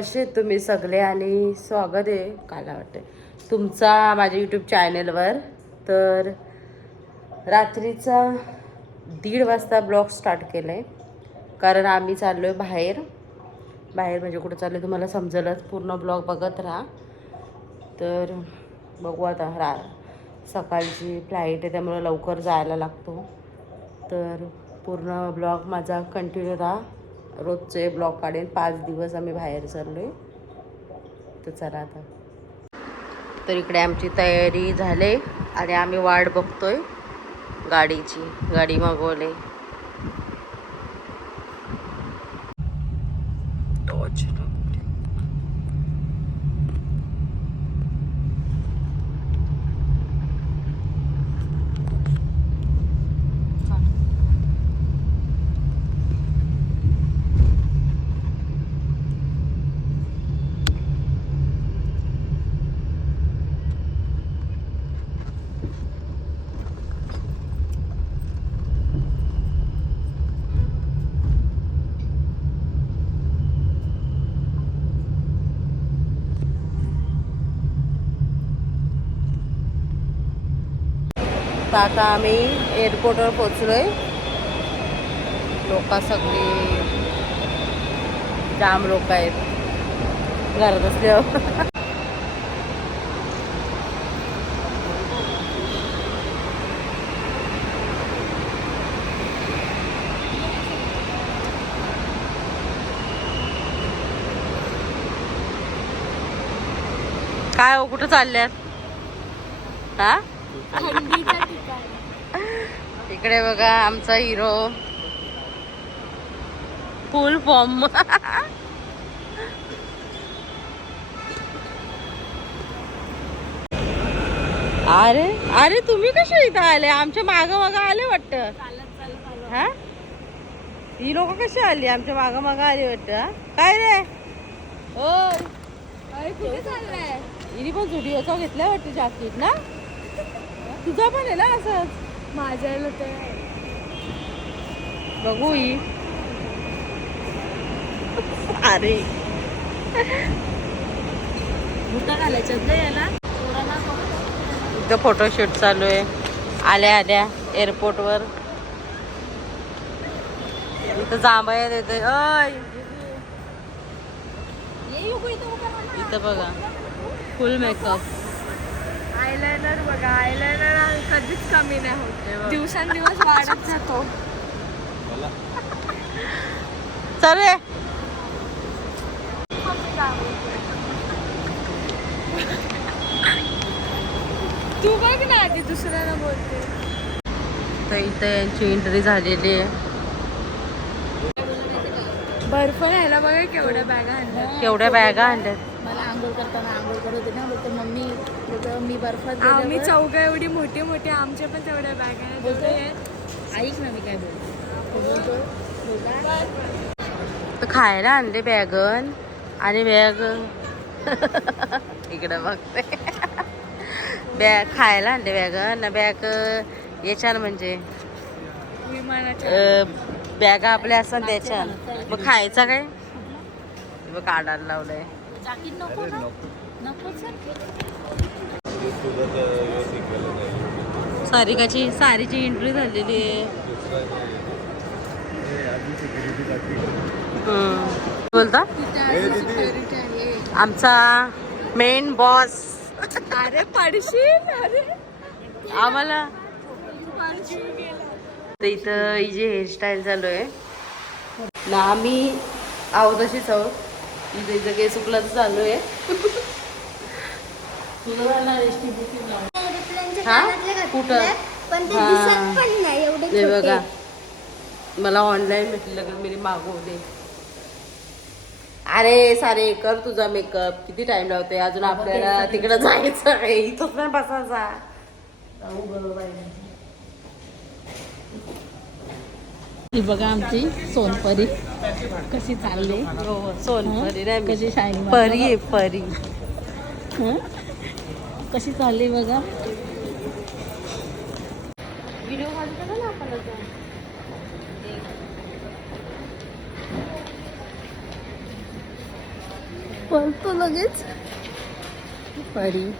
कसे तुम्ही सगळे आणि स्वागत आहे काला वाटते तुमचा माझ्या यूट्यूब चॅनलवर तर रात्रीचा दीड वाजता ब्लॉग स्टार्ट केला आहे कारण आम्ही चाललो आहे बाहेर. बाहेर म्हणजे कुठं चाललो तुम्हाला समजलंच. पूर्ण ब्लॉग बघत राहा. तर बघू आता रा सकाळची फ्लाईट आहे त्यामुळे लवकर जायला लागतो. तर पूर्ण ब्लॉग माझा कंटिन्यू राहा. रोजचे ब्लॉग काढेल. पाच दिवस आम्ही बाहेर चाललो आहे तर चला आता. तर इकडे आमची तयारी झाली आणि आम्ही वाट बघतोय गाडीची. गाडी मागवली. तर आता आम्ही एअरपोर्टवर पोचलोय लोक सगळी जाम लोक आहेत. घरात असल्यावर. काय हो कुठं चालल्यात? हा? इकडे बघा आमचा हिरो फुल फॉर्म अरे अरे तुम्ही कसे इथं आले? आमच्या माग माग आले वाटत. हा? ही लोक कशी आली? आमच्या माग माग आली वाटत हा? काय रे? होय हिने पण जुडिओचा घेतलाय वाटतं जॅकेट ना? तुझा पण आहे ना असंच? माझ्याला ते बघू ही अरे बुटा घालायच्यात ना याला इथं फोटोशूट चालू आहे आल्या आल्या एअरपोर्टवर इथं जांभया देते अय इथं बघा फुल मेकअप आयलायनर बघा आयलायनर कधीच कमी नाही हे होत. दिवसांदिवस वाढत जातो. चल. तू बघ ना आधी दुसऱ्याला बोलते. तर इथं यांची एंट्री झालेली आहे. बर्फ न्यायला बघा केवढ्या बॅगा आणल्या केवढ्या बॅगा आणल्यात. मला आंघोळ करताना आंघोळ करत होते ना बोलते मम्मी बोलतो मी बर्फात आम्ही चौघा एवढी मोठी मोठी आमच्या पण तेवढ्या बॅगा आहेत बोलतो ऐक ना मी काय बोलतो. खायला आणले बॅगन आणि बॅग इकडं बघते. बॅग खायला आणले बॅगन बॅग याच्यान म्हणजे. बॅगा आपल्या असतात त्याच्या मग खायचा काय? बघ काढायला लावलंय. जाकीट नको ना? नको. सारिकाची सारीची एंट्री झालेली आहे. बोलता? आमचा मेन बॉस अरे पडशील? अरे. आम्हाला तर इथं ही जी हेअरस्टाईल चालू आहे. ना आम्ही आहोत तशीच आहोत इथं इथं केस सुकलाच चालू आहे तुझं झालं एसटी बुकिंग कुठं? पण ते. दिसत पण नाही एवढे छोटे. बघा. मला ऑनलाईन भेटलं की? मी मागवले अरे सारे कर तुझा मेकअप किती टाइम लावते अजून आपल्याला तिकडं जायचं आहे. इथंच नाही बसायचा. ही बघा आमची सोनपरी. कशी चालली? हो सोनपरी नाही मी. कशी शाईन परी आहे परी. हं? कशी चालली बघा. व्हिडिओ ना आपण. पळतो लगेच. परी.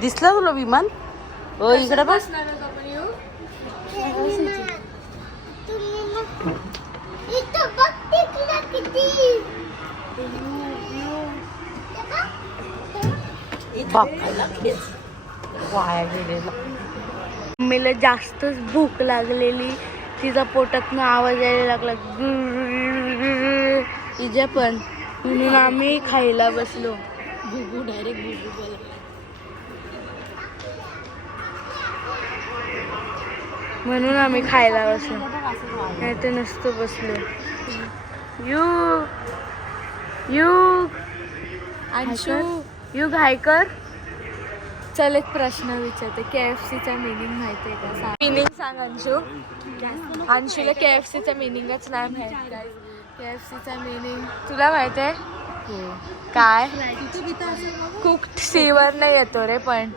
दिसलं तुला विमान? हो इकडे बस बापाला वाया गेलेला. मम्मीला जास्तच भूक लागलेली. तिचा पोटातनं आवाज यायला लागला. तिच्या पण. म्हणून आम्ही खायला बसलो. डायरेक्ट बोला. म्हणून आम्ही खायला बसलो. नाही तर नसतो बसलो. You you Anshu. You Ghaykar? चल एक प्रश्न विचारते. के एफ सीचा मिनिंग माहिती आहे का? सांग. मिनिंग सांग अंशू. अंशूला के एफ सीचा मिनिंगच नाही माहीत के एफ सीचा मिनिंग तुला माहीत आहे? काय? कुक्ड सीवर नाही येतो रे पण.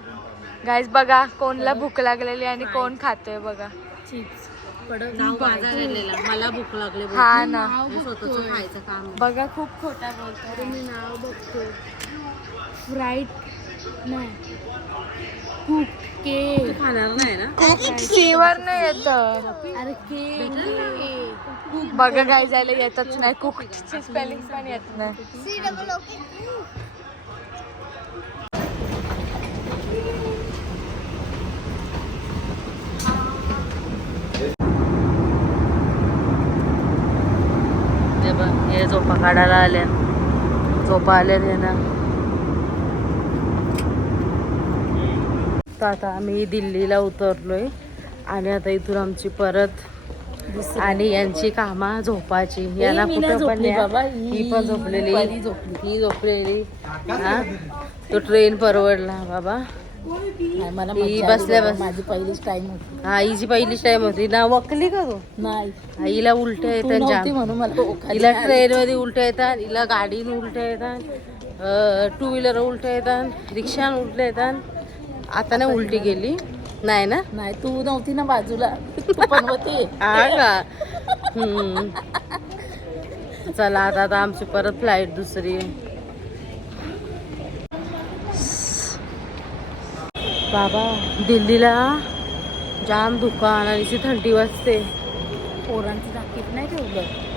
गाईज बघा कोणला भूक लागलेली आणि कोण खातोय बघा. चिप्स पडत नाव माझा राहिलेला मला भूक लागली बघ. हा ना. मी स्वतःच खायचं काम बघा खूप खोटा बोलतो मी नाव बघतो फ्राईड नाही. कुक खाणार नाही ना? सीवर नाही येत. अरे के बघा काय जायला येतच नाही. कुकची स्पेलिंग पण येत नाही ते बघ हे झोपा काढायला आल्या. झोपा आल्या ना तर आता आम्ही दिल्लीला उतरलोय. आणि आता इथून आमची परत आणि यांची कामा झोपाची. याला कुठं पण ही पण झोपलेली. ही झोपलेली. हा? तो ट्रेन परवडला बाबा. मला ही बसल्या बाबा. बस- माझी पहिलीच टाइम होती. हा हिची पहिलीच टाइम होती. ना वकली का तू? नाही. हिला उलट्या तू येतात नव्हती जाम म्हणून मला ओखाली हिला. ट्रेन मध्ये उलट्या येतात हिला गाडीनं उलट्या येतात टू व्हीलर उलट्या येतात रिक्षान उलट्या येतात. आता नाही उलटी गेली. नाही ना? नाही तू नव्हती ना बाजूला. पण होती. हा का. चला आता आता आमची परत फ्लाईट दुसरी. बाबा दिल्लीला जाम दुकान आणि इथे थंडी वाजते. पोरांचं जाकीट नाही ठेवलं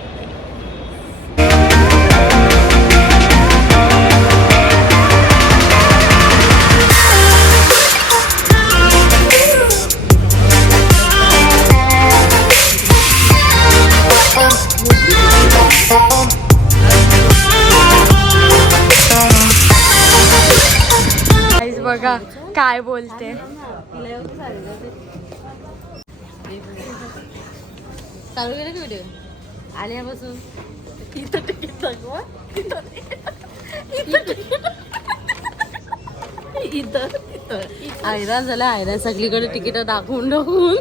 बघा काय बोलते? चालू की व्हिडिओ आल्यापासून इथं तिकीट इथं इथं हैराण झालं हैराण सगळीकडे तिकीट दाखवून दाखवून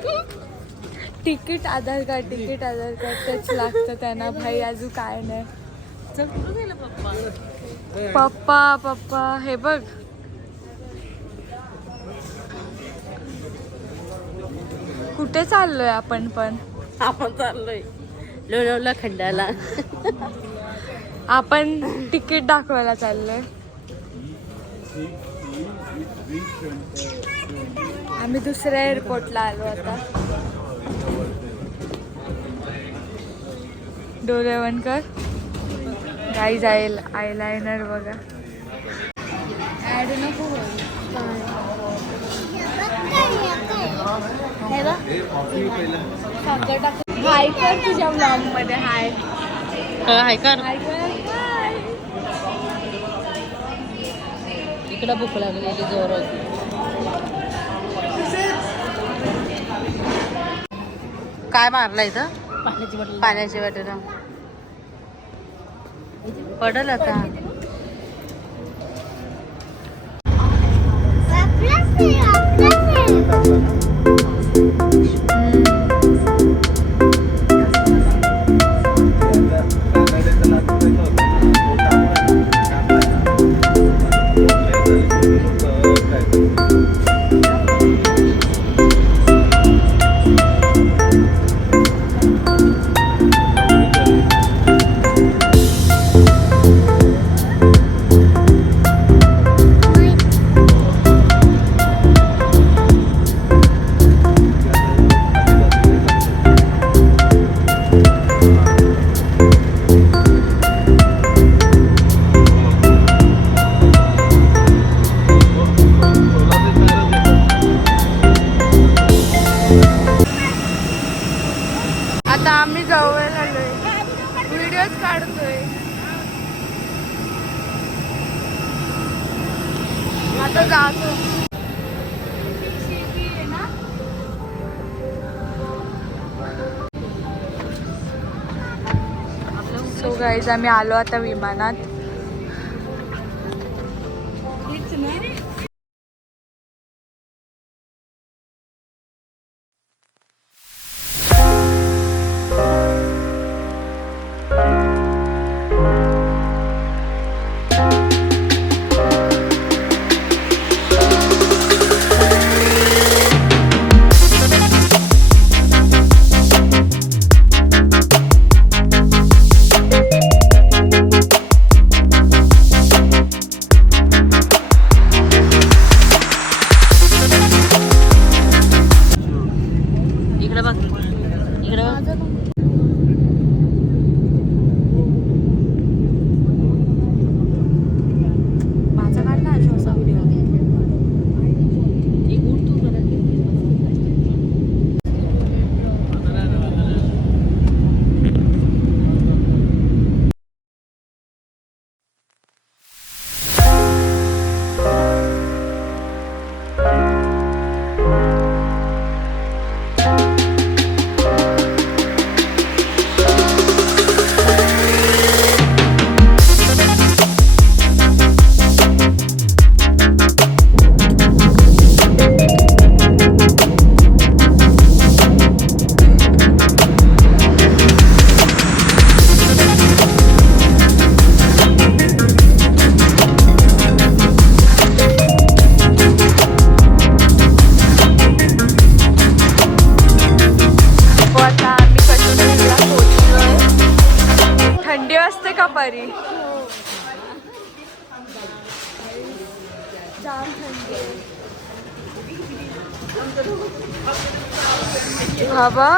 ticket Aadhaar card ticket Aadhaar card तेच लागतं त्यांना. भाई अजून काय नाही. गेलं पप्पा पप्पा हे बघ. कुठे चाललोय आपण पण? आपण चाललोय लोणावळा खंडाला. आपण तिकीट दाखवायला चाललोय. आम्ही दुसऱ्या एअरपोर्टला आलो आता. डोलेवणकर गाई जाईल आयलायनर बघा. ऍड नको हाय कर तुझ्या ब्लॉगमध्ये हाय हाय कर. इकडं भूक लागलेली जोरात काय मारलं इथं? पाण्याची बॉटल. पाण्याची वाटेल पडल आता. गाईज आम्ही आलो आता विमानात. बाबा.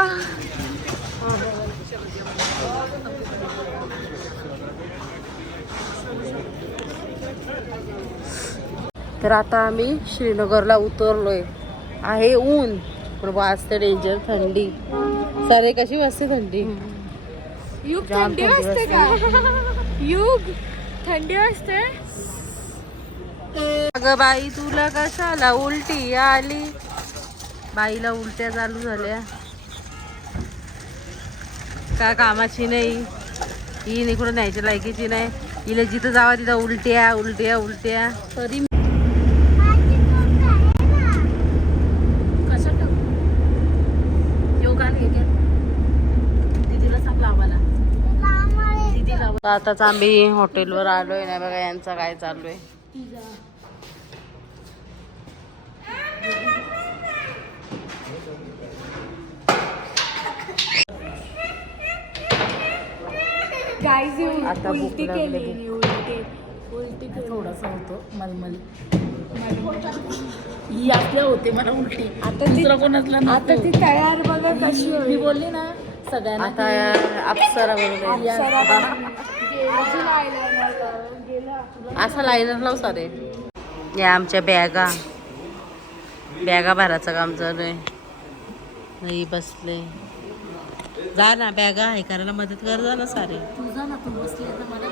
तर आता आम्ही श्रीनगरला उतरलोय. आहे ऊन पण वाजते डेंजर थंडी. सरे कशी वाजते थंडी? युग थंडी वाजते. का? युग थंडी वाजते? अगं बाई तुला कशाला उलटी आली? बाईला उलट्या चालू झाल्या. काय कामाची नाही. ही इकडं न्यायच्या लायकीची नाही. हिला जिथं जावा तिथं उलट्या उलट्या उलट्या. तरी आताच आम्ही हॉटेलवर आलोय. ना बघा यांचा काय चालू आहे. आता भूक लागली. थोडंसं होतं मलमल. ही असल्या होते मला उलटी. आता ती दुसरा कोणाला आता ती तयार बघा कशी मी होईल. बोलली ना सगळ्यांना आता अप्सरा बरोबर असा लाईनर लाव सारे. या आमच्या बॅगा. बॅगा भराचं काम चालू आहे. नाही बसले. जा ना बॅगा हे करायला मदत कर जा ना सारे. ना तू बसली मला.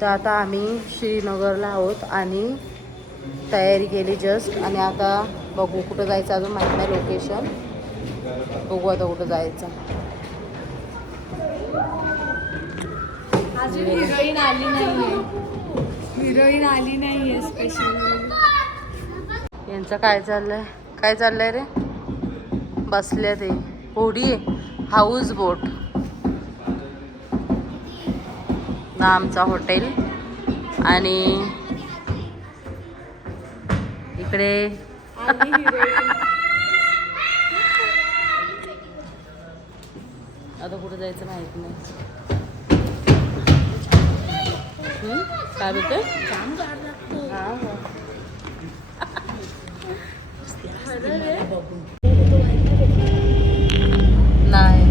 तर आता आम्ही श्रीनगरला आहोत आणि तयारी केली जस्ट आणि आता बघू कुठं जायचं अजून माहीत नाही लोकेशन बघू आता कुठं जायचं. अजून हिरोईन आली नाहीये. हिरोईन आली नाहीये स्पेशल यांचं काय चाललंय? काय चाललंय रे? बसल्या ते. होडी हाऊस बोट ना आमचा हॉटेल आणि इकडे आता कुठं जायचं माहीत नाही. हम्म? काय बोलतोय जाम गाड लागतं. हा हा बघून नाही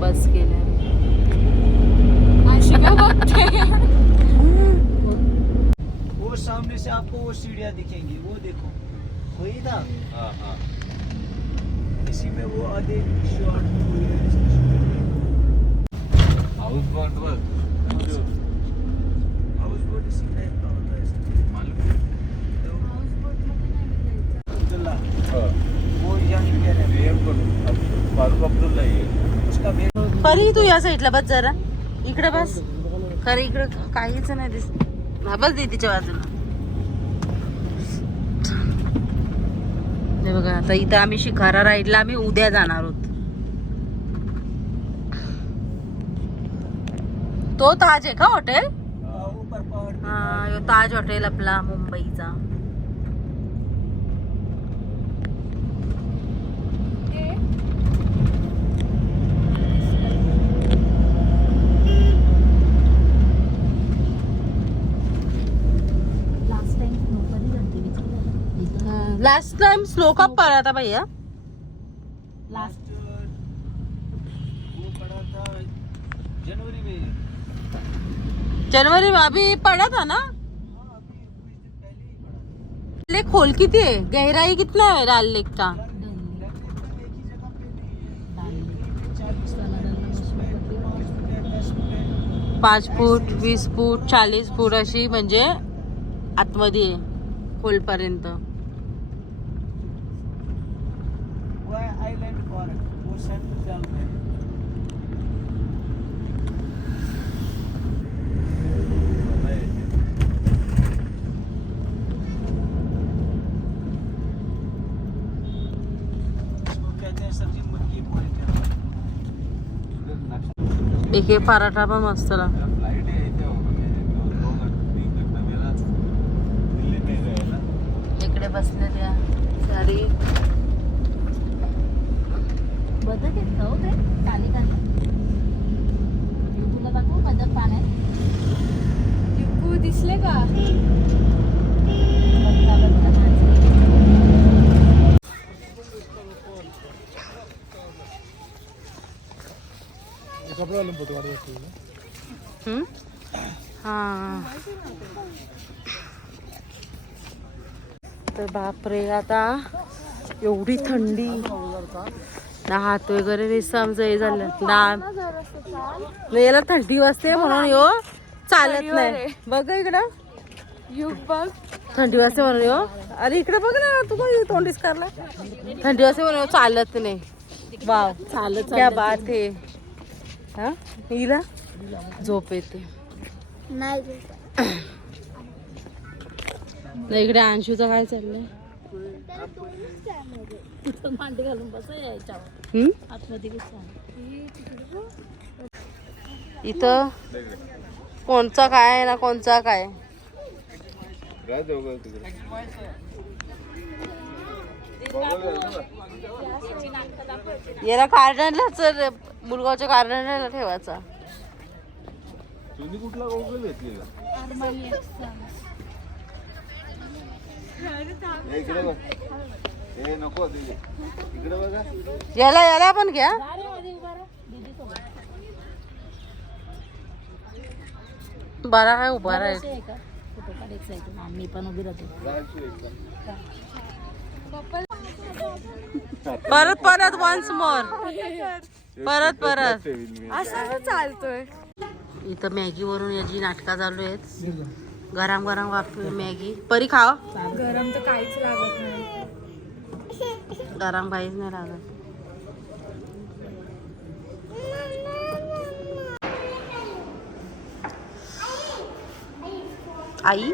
बस केलं अशी का बघते वो सीढ़ियाँ दिखेंगी वो देखो। वही ना हाँ हाँ। इसी में वो आधे शॉर्ट हाउस बोट बघ हाउस बोट अब्दुल्ला वो है अब्दुल्ला उसका परी तू या साईडला बस जरा. इकडे बस. खरं इकडं काहीच नाही दिस हा बस दे तिच्या बाजूला. बघा आता इथं आम्ही शिकारा राईडला आम्ही उद्या जाणार आहोत तो ताज आहे का हॉटेल हा ह्यो ताज हॉटेल आपला मुंबईचा. लास्ट टाइम स्लो कप पड़ा था भैया? लास्ट वो पड़ा था जनवरी में. जनवरी में अभी पड़ा था ना? हाँ लेक खोल किती आहे गहराई कितना है राल लेक का? पाच फूट वीस फूट चाळीस फूट अशी म्हणजे आतमध्ये आहे खोलपर्यंत. वो एक पराठा पण मस्त जायला. इकडे बसले त्या साडी बदक का हो ते? काली काली तुला दाखवू बदक पाण्यात. युकू दिसले का बदका बदका नाचले हम्म? हा तर बापरे आता एवढी थंडी. ना हात वगैरे नुसतं आमचं हे झालं. ना याला थंडी वाजते म्हणून यो चालत नाही. बघ इकडं. युग बघ. थंडी वाजते म्हणून यो. अरे इकडे बघ ना तू पण तोंडीच करला थंडी वाजते म्हणून चालत नाही. वाव. चालत क्या बात आहे हा? हिला? झोप येते. नाही नाही इकडे अंशूचं काय चाललंय? मांडी घालून बस इथं? कोणचा काय आहे ना कोणचा काय? याला कार्डनला चल मुलगावच्या कार्डनला ठेवायचा. तुम्ही कुठला गोगल घेतलेला? हे इकडे बघ. हे नको ते. इकडे बघा. याला याला पण घ्या. बरा काय उभा राहील. फोटो काढायचा आहे का? मी पण उभी राहते. जायचं एकदा. परत परत वन्स मोर परत परत. असं चालतोय. इथं मॅगी वरून याची नाटका चालू आहेत. गरम गरम वाप मॅगी. परी खाव गरम तर काहीच लागत नाही. गरम काहीच नाही लागत. आई?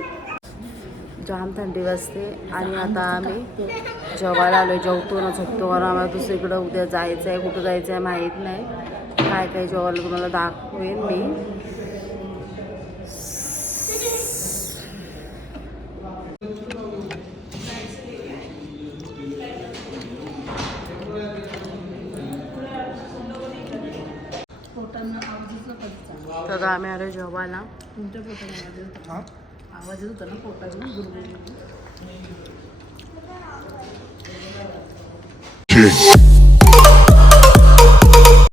जाम थंडी वाजते आणि आता आम्ही जेवायला आलो जेवतो ना झोपतो कारण आम्हाला दुसरीकडं उद्या जायचं आहे कुठं जायचं आहे माहीत नाही. काय काय जेवायला तुम्हाला दाखवेन मी. तर आम्ही आलो जेवायला. आवाज येत होता ना पोटात Kick.